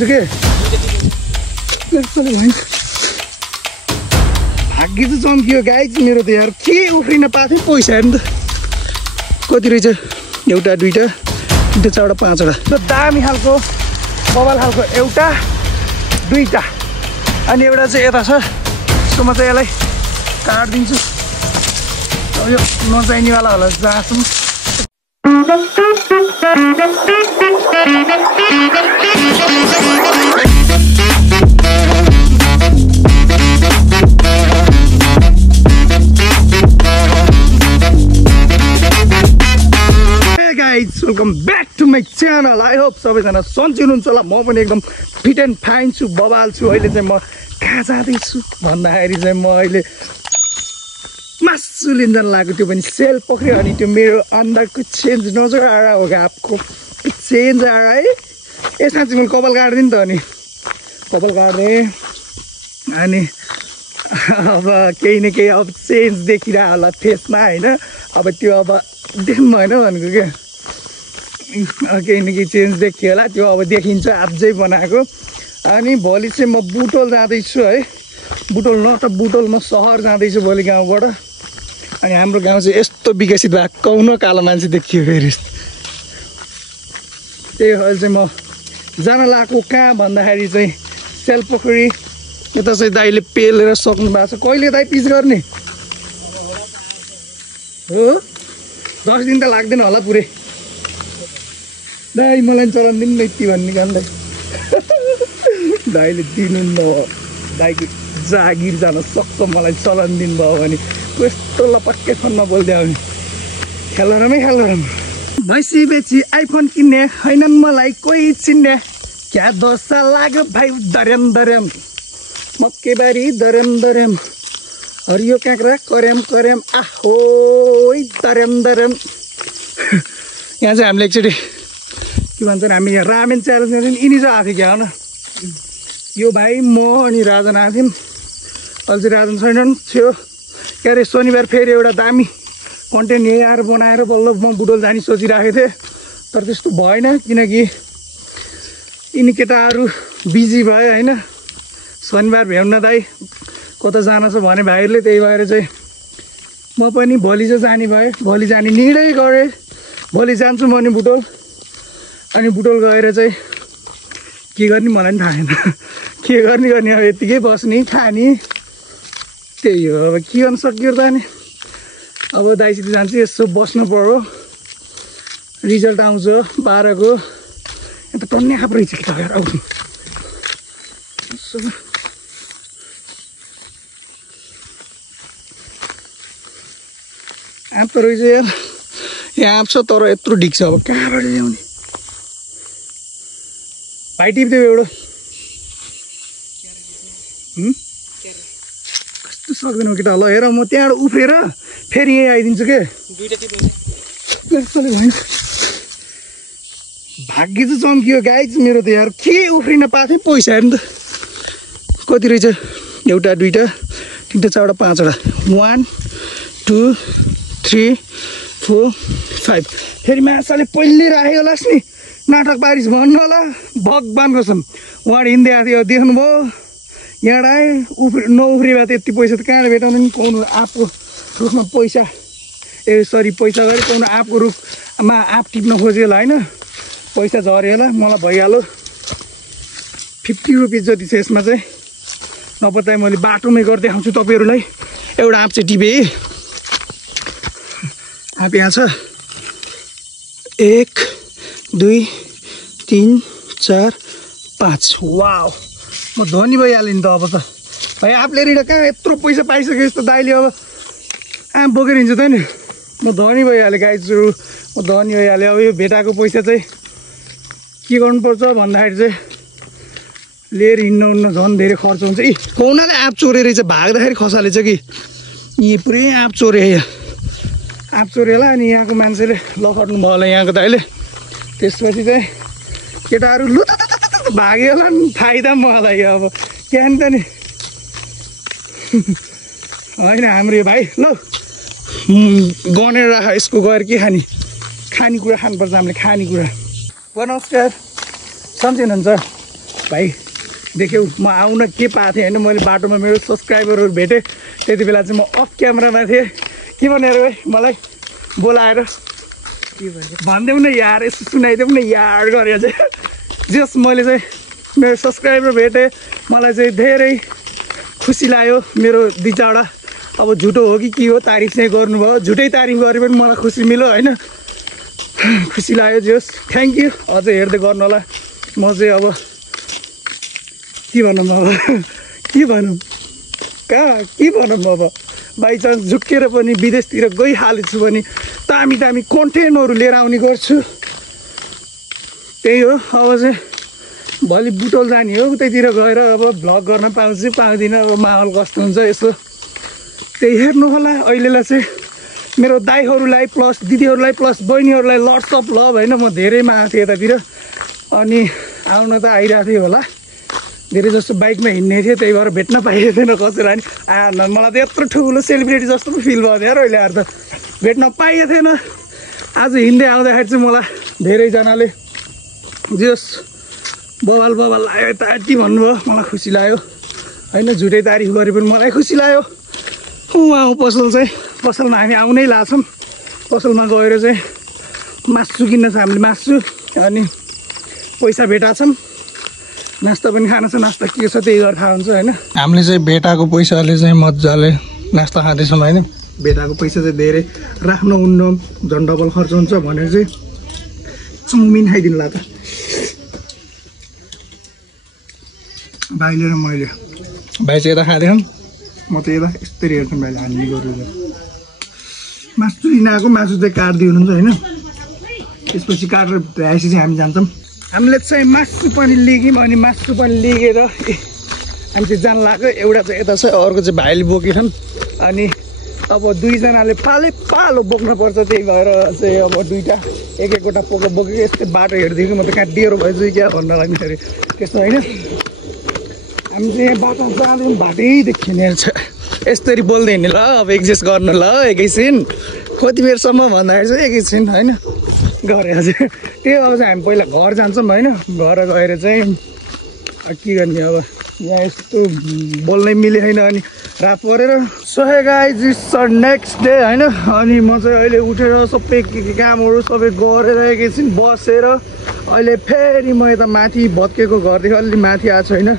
आइदिन्छु के भाग्य चाहिँ चम्कियो गाइज मेरो त यार के उफ्रिन पाएको थिएँ पैसा हेर्नु त कति रहेछ एउटा दुईटा तिनवटा चारवटा पाँचवटा त्यो दामी खालको बबाल खालको एउटा दुईटा अनि एउटा चाहिँ यता छ सो म चाहिँ यसलाई काटिदिन्छु अब यो नचाहिनेवाला होला जहाँसम्म welcome back to my channel I hope सबैजना सन्चै हुनुहुन्छ होला म पनि एकदम फिट एन्ड फाइन छु बबाल छु अहिले चाहिँ म कहाँ जाँदैछु भन्दाखेरि चाहिँ म अहिले मासु लिन जान लागेको त्यो पनि सेल पक्रियो अनि त्यो मेरो अन्डरको चेन्ज नजर आएर हो आपको चेन्ज आएर है ए साँच्ची मैले कपाल काट्दिएँ नि त अनि कपाल काट्दिएँ अनि अब केही न केही अब चेन्ज देखिरह होला फेसमा होइन अब त्यो अब देख्नु भएन भनेको क्या केही न केही चेन्ज देखियो होला त्यो अब देखिन्छ अझै बनाएको अनि भोलि चाहिँ म बुटोल जाँदैछु है बुटोल न त बुटोल म सहर जाँदैछु भोलि गाउँबाट अनि हाम्रो गाउँ चाहिँ यस्तो विकसित भएको कौन कालो मान्छे देखियो फेरि त्यही अहिले चाहिँ म जान लागेको कहाँ भन्दाखेरि चाहिँ सेलपोखरी यता चाहिँ दाइले पेलेर सक्नु भएको छ कहिले दाइ पिच गर्ने हो 10 दिन त लाग्दैन होला पुरै दाइ मलाई चलान दिनु न यति भन्ने काम दाइ दाइले दिनु न दाइको जागिर जान सक्छ मलाई चलान दिनुभयो भने कस्तो लपक्कै फोनमा बोल्दै आउने खेलरमै खेलरम भैँसी बेची आइफोन किन्ने छैनन् मलाई कोही चिन्ने क्या दशा लाग्यो भाइ दर्याम दर्याम मक्केबारी दर्याम दर्याम हरियो काँक्रा कर्याम कर्याम आहो दर्याम दर्याम यहाँ चाहिँ हामीले एकचोटि के भन्छन् हामी यहाँ रामेन च्यालेन्ज गर्छौँ यिनी चाहिँ आएको थियो क्या हो न यो भाइ म अनि राजन आएको थियौँ अहिले चाहिँ राजन छैनन् थियो के अरे शनिबार फेरि एउटा दामी कन्टेन्ट यही आएर बनाएर बल्ल म बुटोल जाने सोचिरहेको थिएँ तर त्यस्तो भएन किनकि यिनी केटाहरू बिजी भए होइन शनिबार भ्याउन दाइ कता जान छ भने भाइहरूले त्यही भएर चाहिँ म पनि भोलि चाहिँ जाने भएँ भोलि जाने निर्णय गरेँ भोलि जान्छु म नि बुटोल अनि बुटोल गएर चाहिँ के गर्ने मलाई पनि थाहा छैन के गर्ने अब यत्तिकै बस्ने खाने त्यही हो अब के गर्न सक्यो त नि अब दाइसित जान्छु यसो बस्नु पर्यो रिजल्ट आउँछ 12को अन्त टन्ने आएको रहेछ कि तपाईँहरू आउँछु आँप त रहेछ यार यहाँ आँप छ तर यत्रो ढिक छ अब कहाँबाट ल्याउने भाइ टिप्थ्यो एउटा कस्तो सक्दैनौ कि त ल हेर म त्यहाँबाट उफ्रेर फेरि यहीँ आइदिन्छु के भाग्य चाहिँ चम्कियो गाइज मेरो त यार के उफ्रिन पाएको थिएँ पैसा हेर्नु त कति रहेछ एउटा दुईटा तिनवटा चारवटा पाँचवटा 1 2 3 4 5 फेरि माछाले पहिले राखेको होलास् नि नाटक बारिस भन्नु होला भगवान् कसम उहाँ हिँड्दै आएको थियो देख्नुभयो यहाँ आएँ नउफ्री भए त यति पैसा त कहाँबाट भेटाउनु नि कौन आँपको रुखमा पैसा ए सरी पैसा गरे कौन आँपको रुखमा आँप टिप्न खोज्यो होला होइन पैसा झऱ्यो होला मलाई भइहाल्यो 50 रुपिस जति छ यसमा चाहिँ नपत्ता मैले बाटोमै गर्दै आउँछु तपाईँहरूलाई एउटा आँप चाहिँ टिपेँ आँप यहाँ छ 1 2 3 4 5 वाउ म धनी भइहालेँ नि त अब त भाइ आँपले रिँडा कहाँ यत्रो पैसा पाइसक्यो यस्तो दाइले अब आँप बोकेर हिँड्छु त नि म धनी भइहालेँ गाइजहरू म धनी भइहालेँ अब यो भेटाएको पैसा चाहिँ के गर्नुपर्छ भन्दाखेरि चाहिँ लिएर हिँड्नु झन् धेरै खर्च हुन्छ यी कौनाले आँप चोरेर चाहिँ भाग्दाखेरि खसालेछ कि यी पुरै आँप चोरे आँप चोरेला अनि यहाँको मान्छेले लखट्नु भयो होला यहाँको दाइले त्यसपछि चाहिँ केटाहरू लु भाग्यो होला नि फाइदा मलाई अब क्या नि त नि होइन हाम्रो यो भाइ ल गनेर राख यसको गएर के खानेकुरा खानुपर्छ हामीले खानेकुरा नमस्कार सन्चै हुनुहुन्छ भाइ देख्यौ म आउन के पाएको थिएँ होइन मैले बाटोमा मेरो सब्सक्राइबरहरू भेटेँ त्यति बेला चाहिँ म अफ क्यामेरामा थिएँ के भनेर भाइ मलाई बोलाएर भनिदेऊ न यार यसो सुनाइदेऊ न यार गरेर चाहिँ जस मैले चाहिँ मेरो सब्सक्राइबर भेटेँ मलाई चाहिँ धेरै खुसी लाग्यो मेरो 2-4वटा अब झुटो हो कि के हो तारिफ चाहिँ गर्नुभयो झुटै तारिफ गरे पनि मलाई खुसी मिल्यो होइन खुसी लाग्यो जस थ्याङ्क यू अझै हेर्दै गर्नु होला म चाहिँ अब के भनौँ अब बाइचान्स झुक्केर पनि विदेशतिर गइहालेछु भने दामी कन्टेन्टहरू लिएर आउने गर्छु त्यही हो अब चाहिँ भोलि बुटोल जाने हो उतैतिर गएर अब भ्लग गर्न पाउँछु पाउँदिनँ अब माहौल कस्तो हुन्छ यसो त्यही हेर्नु होला अहिलेलाई चाहिँ मेरो दाइहरूलाई प्लस दिदीहरूलाई प्लस बहिनीहरूलाई लट्स अफ लभ होइन म धेरैमा आएको थिएँ यतातिर अनि आउन त आइरहेको थिएँ होला धेरै जस्तो बाइकमा हिँड्ने थिएँ त्यही भएर भेट्न पाइएको थिएन कसैलाई नि मलाई त यत्रो ठुलो सेलिब्रेटी जस्तो पो फिल भयो यार अहिले आएर त भेट्न पाइएको थिएन आज हिँड्दै आउँदाखेरि चाहिँ मलाई धेरैजनाले जस बबाल लाग्यो ताटी भन्नुभयो मलाई खुसी लाग्यो होइन झुटै तारिफ गरे पनि मलाई खुसी लाग्यो उहाँ पसलमा हामी आउनै लाग्छौँ पसलमा गएर चाहिँ मासु किन्न छ हामीले मासु अनि पैसा भेटाछौँ नास्ता पनि खाना छ नास्ता के छ त्यही गरेर खान्छ होइन हामीले चाहिँ भेटाएको पैसाले चाहिँ मजाले नास्ता खाँदैछौँ होइन भेटाएको पैसा चाहिँ धेरै राख्नु उड्नु झन् डबल खर्च हुन्छ भनेर चाहिँ चाउमिन खाइदिनु ला त भाइले र मैले भाइ चाहिँ यता खाँदैछौँ म त यता यस्तरी हेर्छौँ भाइले हान्ने गर्नु मासु लिन आएको मासु चाहिँ काटिदिनु हुन्छ होइन त्यसपछि काटेर भ्याएपछि चाहिँ हामी जान्छौँ हामीले चाहिँ मासु पनि लिग्यौँ अनि मासु पनि लिगेर हामी चाहिँ जान लाग्यो एउटा चाहिँ यता छ अर्को चाहिँ भाइले बोकेछन् अनि अब दुईजनाले पालो बोक्नुपर्छ त्यही भएर चाहिँ अब दुईवटा एकवटा बोकेको यस्तै बाटो हेर्दैछु म त कहाँ डेरो भएछु क्या भन्न लाग्दाखेरि त्यस्तो होइन हामी चाहिँ यहाँ बाटोमा जाँदैछौँ बाटै देखिने छ यस्तरी बोल्दै हिँड्ने ल अब एडजस्ट गर्नु ल एकैछिन कति बेरसम्म भन्दाखेरि चाहिँ एकैछिन होइन गरेर चाहिँ त्यही अब चाहिँ हामी पहिला घर जान्छौँ होइन घर गएर चाहिँ के गर्ने अब यहाँ यस्तो बोल्नै मिलेन अनि रात परेर सहे गाइज इट्स नेक्स्ट डे होइन अनि म चाहिँ अहिले उठेर सबै कामहरू सबै गरेर एकैछिन बसेर अहिले फेरि म यता माथि भत्केको घरदेखि अलि माथि आएको छु होइन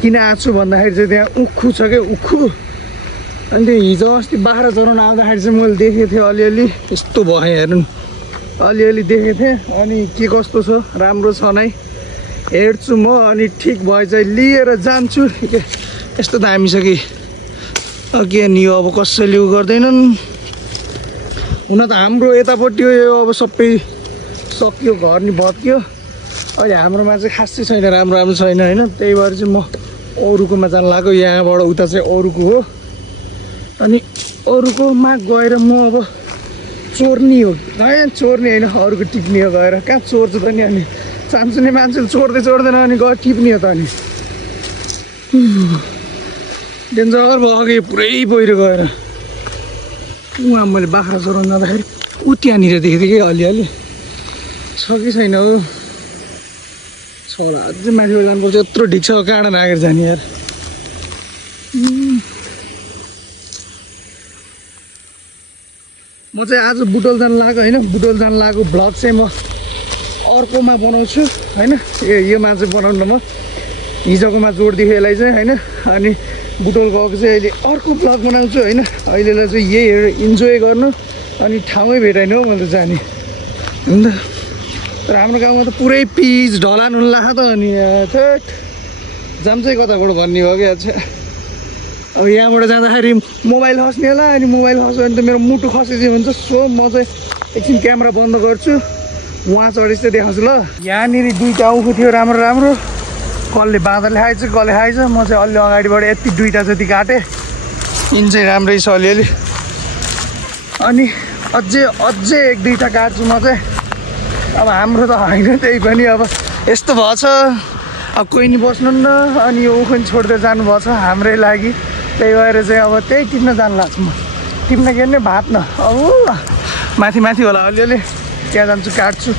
किन आएको छु भन्दाखेरि चाहिँ त्यहाँ उखु छ क्या उखु अनि त्यो हिजो अस्ति बाख्रा चराउन आउँदाखेरि चाहिँ मैले देखेको थिएँ अलिअलि यस्तो भयो हेर्नु अलिअलि देखेको थिएँ अनि के कस्तो छ राम्रो छ नै हेर्छु म अनि ठिक भए चाहिँ लिएर जान्छु यस्तो दामी छ कि के नि अब कसैले उ गर्दैनन् हुन त हाम्रो यतापट्टि यो अब सबै सकियो घर नि भत्कियो अहिले हाम्रोमा चाहिँ खासै छैन राम्रो छैन होइन त्यही भएर चाहिँ म अरूकोमा जान लाग्यो यहाँबाट उता चाहिँ अरूको हो अनि अरूकोमा गएर म अब चोर्नी हो चोर्नी होइन अरूको टिप्ने हो गएर कहाँ चोर्छ त नि अनि चान्सुने मान्छेले चोर्दैन अनि गएर टिप्ने हो त अनि डेन्जर भयो कि पुरै पहिरो गएर उहाँ मैले बाख्रा चराउन जाँदाखेरि ऊ त्यहाँनिर देखेको थिएँ कि अलिअलि छ कि छैन हो छोरा अझै माथिबाट जानुपर्छ यत्रो ढिक छ काँडा नागेर जाने यार म चाहिँ आज बुटोल जान लाग्यो होइन बुटोल जान लाग्यो भ्लग चाहिँ म अर्कोमा बनाउँछु होइन योमा चाहिँ बनाउनु म हिजोकोमा जोडिदिएको यसलाई चाहिँ होइन अनि बुटोल गएको चाहिँ अहिले अर्को भ्लग बनाउँछु होइन अहिलेलाई चाहिँ यही इन्जोय गर्नु अनि ठाउँै भेटाइन हौ मैले त जाने हुन्छ तर हाम्रो गाउँमा त पुरै पिच ढलान हुन लाग्छ त अनि थेट जाम चाहिँ कताबाट भन्ने हो क्या अब यहाँबाट जाँदाखेरि मोबाइल खस्ने होला अनि मोबाइल खस्यो भने त मेरो मुटु खसिदियो हुन्छ सो म चाहिँ एकछिन क्यामेरा बन्द गर्छु वहाँ चढेपछि चाहिँ देखाउँछु ल यहाँनिर दुईवटा उखु थियो राम्रो कसले बाँदरले खाएछ कसले खाएछ म चाहिँ अलि अगाडिबाट यति दुईवटा जति काटेँ यिन चाहिँ राम्रै छ अलिअलि अनि अझै एक दुईवटा काट्छु म चाहिँ अब हाम्रो त होइन त्यही पनि अब यस्तो भएछ अब कोही नि बस्नुहुन्न अनि यो उखु छोड्दै जानुभएको छ हाम्रै लागि त्यही भएर चाहिँ अब त्यही टिप्न जानु लाग्छ म टिप्न के भने भात न अब माथि होला अलिअलि त्यहाँ जान्छु काट्छु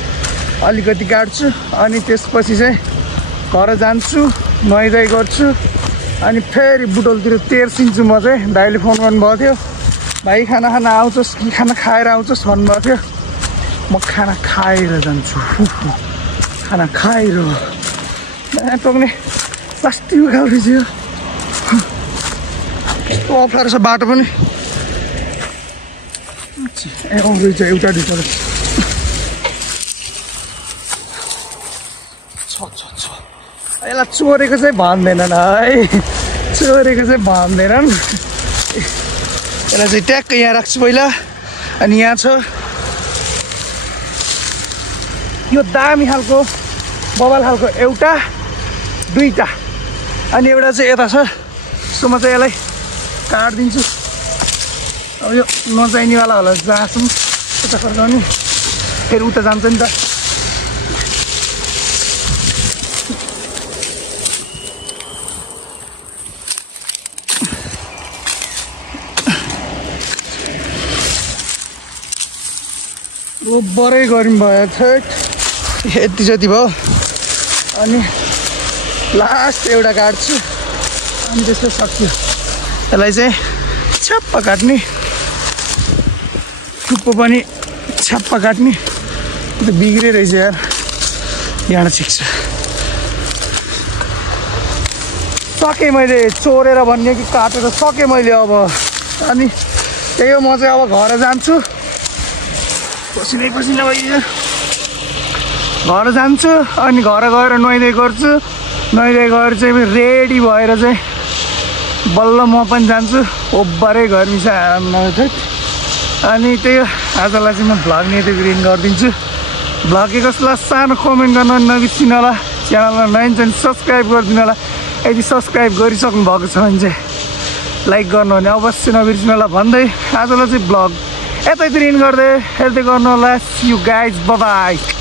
अलिकति काट्छु अनि त्यसपछि चाहिँ घर जान्छु नुहाइधुवाइ गर्छु अनि फेरि बुटोलतिर तेर्सिन्छु म चाहिँ दाइले फोन गर्नुभएको थियो भाइ खाना आउँछस् कि खाना खाएर आउँछस् भन्नुभएको थियो म खाना खाएर जान्छु खाना खाएर टोक्ने प्लास्टिकको खाल रहेछ यो कस्तो अप्ठ्यारो छ बाटो पनि रहेछ एउटा दुईवटा यसलाई चोरेको चाहिँ भन्दैनन् है चोरेको चाहिँ भन्दैनन् यसलाई चाहिँ ट्याक्क यहाँ राख्छु पहिला अनि यहाँ छ यो दामी खालको बबाल खालको एउटा दुईटा अनि एउटा चाहिँ यता छ सो म चाहिँ यसलाई काटिदिन्छु अब यो नचाहिनेवाला होला जाँछौँ यता फर्काउने फेरि उता जान्छ नि त बरै गरौँ भयो थेट यति जति भयो अनि लास्ट एउटा काट्छु अनि त्यसो सक्छु यसलाई चाहिँ छ्याप्पा काट्ने टुप्पो पनि छ्याप्पा काट्ने त्यो बिग्रे रहेछ यार यहाँ ठिक छ सकेँ मैले चोरेर भन्ने कि काटेर सकेँ मैले अब अनि त्यही हो म चाहिँ अब घर जान्छु पसिनै भयो घर जान्छु अनि घर गएर नुहाइधुवाइ गर्छु नुहाइधुवाइ गरेर चाहिँ रेडी भएर चाहिँ बल्ल म पनि जान्छु ओभरै गर्मी छ अनि त्यही हो आजलाई चाहिँ म भ्लग नै त्यो ग्रिन गरिदिन्छु भ्लग कसलाई सानो कमेन्ट गर्न नबिर्सिनु होला च्यानलमा नयाँ चाहिँ सब्सक्राइब गरिदिनु होला यदि सब्सक्राइब गरिसक्नु भएको छ भने चाहिँ लाइक गर्नु भने अवश्य नबिर्सिनु होला भन्दै आजलाई चाहिँ भ्लग यतैतिर इन गर्दै हेर्दै गर्नु होला see you guys bye by